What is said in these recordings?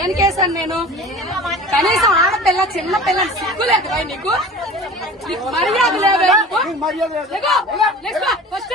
ఏం కేసాను నేను కనీసం ఆడపిల్ల చిన్న పిల్ల సిగ్గులేదు నీకు నీకు మర్యాద లేదు ఫస్ట్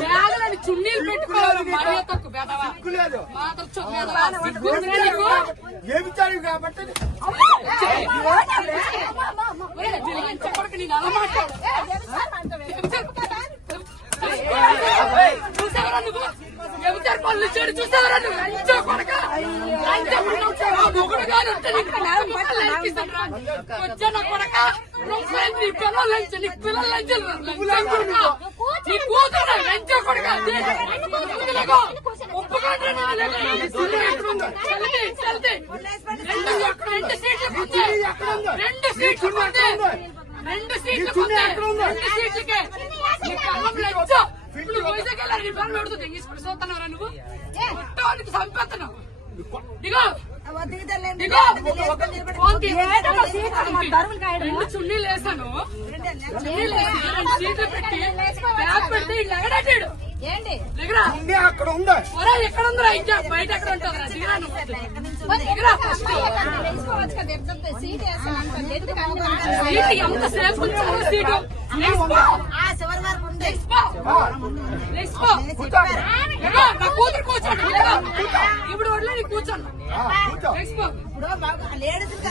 బ్యాగులని చున్నీలు పెట్టుకోవాలి ఏమిచ్చారు కాబట్టి చెప్పడానికి నేను అలా మాట్లాడు కొడక నువ్వు పిల్లలు పిల్లలు నీ కూతురు కొడుకు ఒప్పుకోండి రెండు సీట్లు రెండు సీట్లు రెండు సీట్లు రెండు సీట్లకే నీ కళ్ళం లంచ ఇప్పుడు వైజాగ్ వెళ్ళారు నీ నువ్వు సంపెత్తను ఇగో ఏంటి అక్కడ ఉందా ఎక్కడ ఇంకా బయట ఎక్కడ ఎంత సేపు సీటు కూతురు కూర్చోండి ఇప్పుడు వడ్లని కూర్చోండి లేడీస్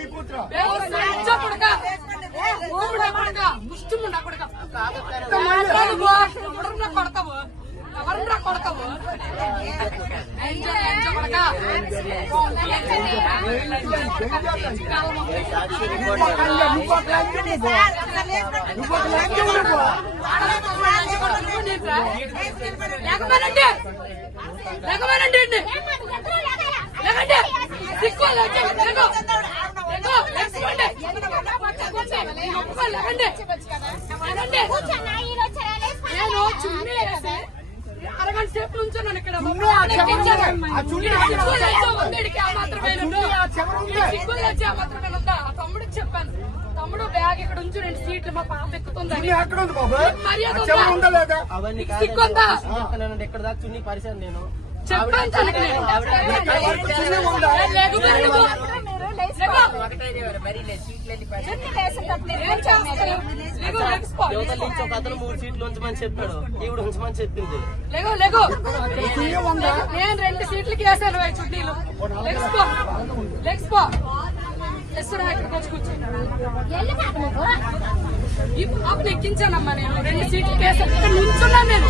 కొడకము లేకపోనండి లేకపోనండి నేను చున్నీ అరగంట సేపు ఇక్కడ తమ్ముడికి చెప్పాను తమ్ముడు బ్యాగ్ ఇక్కడ ఉంచు రెండు సీట్లు మా పాప ఎక్కుతుంది మర్యాద సిక్కుందా ఇక్కడ దాకా చున్నీ పరిశాను నేను చెప్పాను ఒక అతను మూడు చెప్పాడు ఉంచమని చెప్పింది లేగో లేగో నేను రెండు సీట్లకి వేసాను చుట్టీలు లెగ్స్పో వచ్చి కూర్చున్నాను ఎక్కించానమ్మా నేను రెండు సీట్లు కేసాను నుంచున్నాను నేను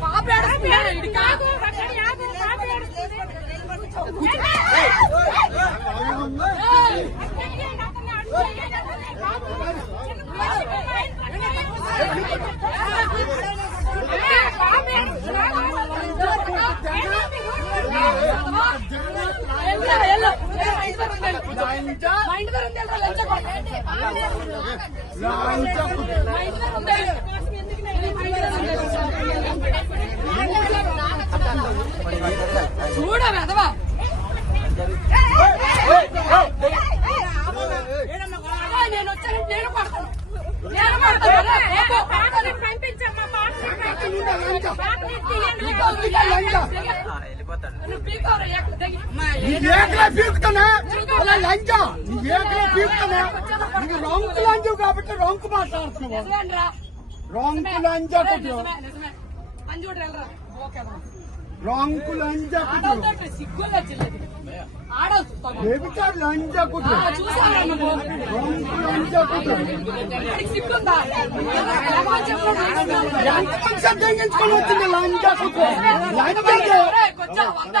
ಪಾಪ చూడ వెదవా నేను వచ్చానంటే నేను పడతాను నేను పడతాను పంపించమ్మా పాటలు తీయండి ఏకలే పీకుతానా అలా లంజ నీ ఏకలే పీకుతానా నీకు రొంకు లంజవు కాబట్టి రొంకు మాట్లాడుతున్నావు రొంకు లంజ కొట్టు ರಾಂಗ್ ಲಂಚ వ్యభిచారు లంచ కుట్ర రంకు లంచ కుట్ర లంచ కుట్ర లంచ కుట్ర లంచ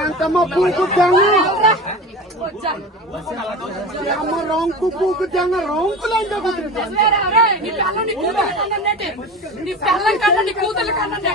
ఎంతమ్మ పూకుతాను అమ్మ రొంకు పూకుతాను రొంకులు ఎంత కుదురుతుంది నీ పిల్లని కన్నా నీ కూతురు కన్నా